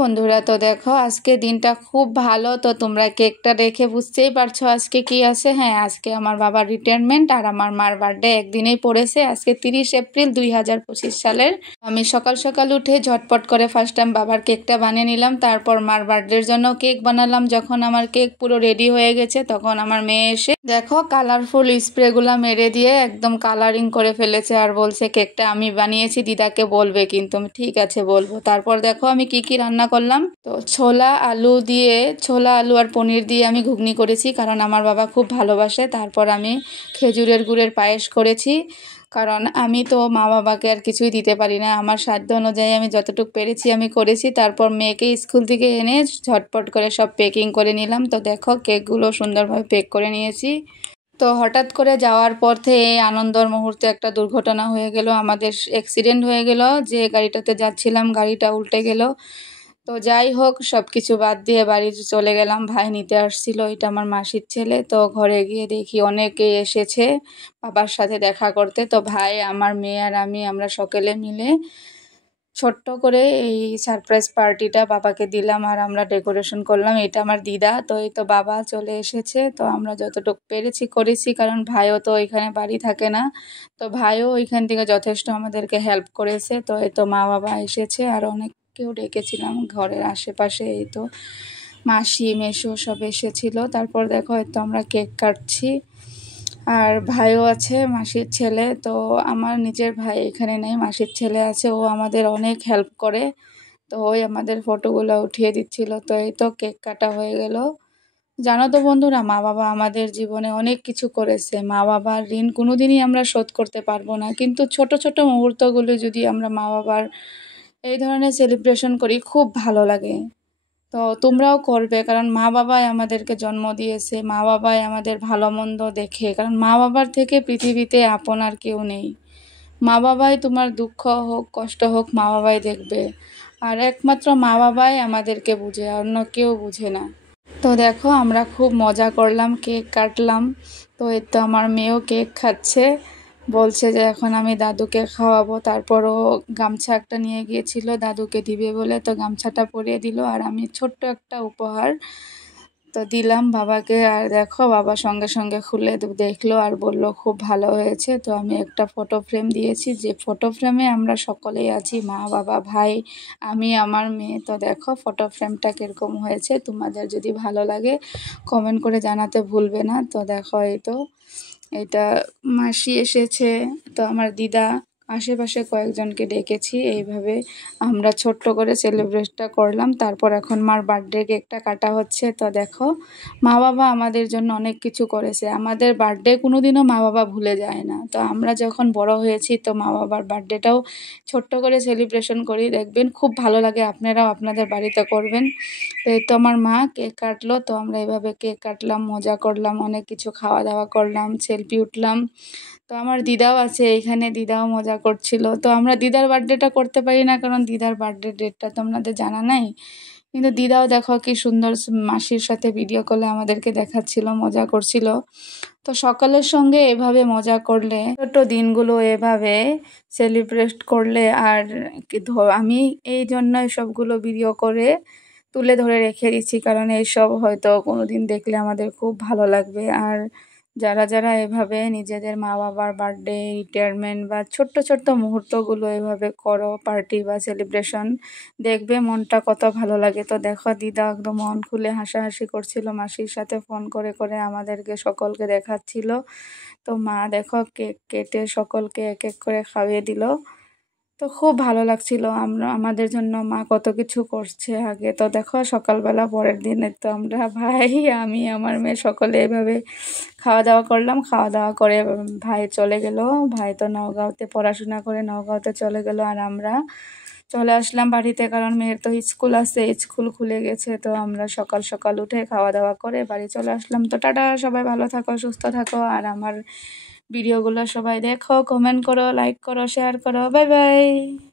বন্ধুরা, তো দেখো আজকে দিনটা খুব ভালো। তো তোমরা কেকটা দেখে বুঝতেই পারছো আজকে কি আছে। হ্যাঁ, আজকে আমার বাবার রিটায়ারমেন্ট আর আমার মার বার্থডে একদিনেই পড়েছে। আজকে 30 এপ্রিল 2025 সালের। আমি সকাল সকাল উঠে ঝটপট করে ফার্স্ট টাইম বাবার কেকটা বানিয়ে নিলাম, তারপর মার বার্থডের জন্য কেক বানালাম। যখন আমার কেক পুরো রেডি হয়ে গেছে তখন আমার মেয়ে এসে দেখো কালারফুল স্প্রেগুলো মেরে দিয়ে একদম কালারিং করে ফেলেছে আর বলছে কেকটা আমি বানিয়েছি, দিদাকে বলবে কিন্তু। আমি ঠিক আছে বলবো। তারপর দেখো আমি কি কি রান্না করলাম। তো ছোলা আলু আর পনির দিয়ে আমি ঘুগনি করেছি, কারণ আমার বাবা খুব ভালোবাসে। তারপর আমি খেজুরের গুড়ের পায়েস করেছি, কারণ আমি তো মা বাবাকে আর কিছুই দিতে পারি না। আমার সাধ্য অনুযায়ী আমি যতটুকু পেরেছি আমি করেছি। তারপর মেয়েকে স্কুল থেকে এনে ঝটপট করে সব পেকিং করে নিলাম। তো দেখো কেকগুলো সুন্দরভাবে পেক করে নিয়েছি। তো হঠাৎ করে যাওয়ার পথে এই আনন্দর মুহূর্তে একটা দুর্ঘটনা হয়ে গেল। আমাদের অ্যাক্সিডেন্ট হয়ে গেল। যে গাড়িটাতে যাচ্ছিলাম গাড়িটা উল্টে গেল। তো যাই হোক, সব কিছু বাদ দিয়ে বাড়ি চলে গেলাম। ভাই নিতে আসছিল, এটা আমার মাসির ছেলে। তো ঘরে গিয়ে দেখি অনেকে এসেছে বাবার সাথে দেখা করতে। তো ভাই, আমার মেয়ে আর আমরা সকলে মিলে ছোট্ট করে এই সারপ্রাইজ পার্টিটা বাবাকে দিলাম আর আমরা ডেকোরেশন করলাম। এটা আমার দিদা। তো এই তো বাবা চলে এসেছে। তো আমরা যতটুকু পেরেছি করেছি, কারণ ভাইও তো এখানে বাড়ি থাকে না। তো ভাইও ওইখান থেকে যথেষ্ট আমাদেরকে হেল্প করেছে। তো এই তো মা বাবা এসেছে আর অনেককেও ডেকেছিলাম ঘরের আশেপাশে। এই তো মাসি মেসো সব এসেছিল। তারপর দেখো এই তো আমরা কেক কাটছি আর ভাইও আছে, মাসির ছেলে। তো আমার নিজের ভাই এখানে নেই, মাসির ছেলে আছে, ও আমাদের অনেক হেল্প করে। তো ওই আমাদের ফটোগুলো উঠিয়ে দিচ্ছিল। তো এই তো কেক কাটা হয়ে গেল। জানো তো বন্ধুরা, মা বাবা আমাদের জীবনে অনেক কিছু করেছে। মা বাবার ঋণ কোনোদিনই আমরা শোধ করতে পারবো না, কিন্তু ছোট ছোট মুহূর্তগুলো যদি আমরা মা বাবার এই ধরনের সেলিব্রেশন করি খুব ভালো লাগে। তো তোমরাও করবে, কারণ মা বাবাই আমাদেরকে জন্ম দিয়েছে, মা বাবাই আমাদের ভালো মন্দ দেখে। কারণ মা বাবার থেকে পৃথিবীতে আপন আর কেউ নেই। মা বাবাই তোমার দুঃখ হোক কষ্ট হোক মা বাবাই দেখবে। আর একমাত্র মা বাবাই আমাদেরকে বুঝে, অন্য কেউ বুঝে না। তো দেখো আমরা খুব মজা করলাম, কেক কাটলাম। তো এই তো আমার মেয়েও কেক খাচ্ছে, বলছে যে এখন আমি দাদুকে খাওয়াবো। তারপরও গামছা একটা নিয়ে গিয়েছিল দাদুকে দিবে বলে, তো গামছাটা পরিয়ে দিল আর আমি ছোট্ট একটা উপহার তো দিলাম বাবাকে। আর দেখো বাবা সঙ্গে সঙ্গে খুলে দেখলো আর বলল খুব ভালো হয়েছে। তো আমি একটা ফটো ফ্রেম দিয়েছি, যে ফটো ফ্রেমে আমরা সকলেই আছি, মা বাবা ভাই আমি আমার মেয়ে। তো দেখো ফটো ফ্রেমটা কীরকম হয়েছে, তোমাদের যদি ভালো লাগে কমেন্ট করে জানাতে ভুলবে না। তো দেখো এই তো এটা মাসি এসেছে, তো আমার দিদা, আশেপাশে কয়েকজনকে ডেকেছি। এইভাবে আমরা ছোট্ট করে সেলিব্রেটটা করলাম। তারপর এখন মার বার্থডে কেকটা কাটা হচ্ছে। তো দেখো মা বাবা আমাদের জন্য অনেক কিছু করেছে, আমাদের বার্থডে কোনোদিনও মা বাবা ভুলে যায় না। তো আমরা যখন বড় হয়েছি তো মা বাবার বার্থডেটাও ছোট্ট করে সেলিব্রেশন করি, দেখবেন খুব ভালো লাগে। আপনারাও আপনাদের বাড়িতে করবেন। তো এই তো আমার মা কেক কাটলো, তো আমরা এভাবে কেক কাটলাম, মজা করলাম, অনেক কিছু খাওয়া দাওয়া করলাম, সেলফি উঠলাম। তো আমার দিদাও আছে এইখানে, দিদাও মজা করছিল। তো আমরা দিদার বার্থডেটা করতে পারি না, কারণ দিদার বার্থডে ডেটটা তো আপনাদের জানা নাই। কিন্তু দিদাও দেখো কি সুন্দর মাসির সাথে ভিডিও কলে আমাদেরকে দেখাচ্ছিল, মজা করছিল। তো সকলের সঙ্গে এভাবে মজা করলে, ছোট দিনগুলো এভাবে সেলিব্রেট করলে, আর আমি এই জন্য সবগুলো ভিডিও করে তুলে ধরে রেখে দিচ্ছি, কারণ এইসব হয়তো কোনো দিন দেখলে আমাদের খুব ভালো লাগবে। আর যারা যারা এভাবে নিজেদের মা বাবার বার্থডে, রিটায়ারমেন্ট বা ছোট্ট ছোট্ট মুহূর্তগুলো এভাবে করো, পার্টি বা সেলিব্রেশন, দেখবে মনটা কত ভালো লাগে। তো দেখো দিদা একদম মন খুলে হাসাহাসি করছিল, মাসির সাথে ফোন করে করে আমাদেরকে সকলকে দেখাচ্ছিল। তো মা দেখো কেক কেটে সকলকে এক এক করে খাইয়ে দিল। তো খুব ভালো লাগছিল, আমাদের জন্য মা কত কিছু করছে আগে। তো দেখো সকালবেলা পরের দিনে তো আমরা ভাই আমি আমার মেয়ে সকলে এভাবে খাওয়া দাওয়া করলাম। খাওয়া দাওয়া করে ভাই চলে গেল, ভাই তো নওগাঁওতে পড়াশোনা করে নওগাঁওতে চলে গেল। আর আমরা চলে আসলাম বাড়িতে, কারণ মেয়ের তো স্কুল আছে, স্কুল খুলে গেছে। তো আমরা সকাল সকাল উঠে খাওয়া দাওয়া করে বাড়ি চলে আসলাম। তো টাটা, সবাই ভালো থাকো, সুস্থ থাকো। আর আমার ভিডিওগুলো সবাই দেখো, কমেন্ট করো, লাইক করো, শেয়ার করো। Bye bye.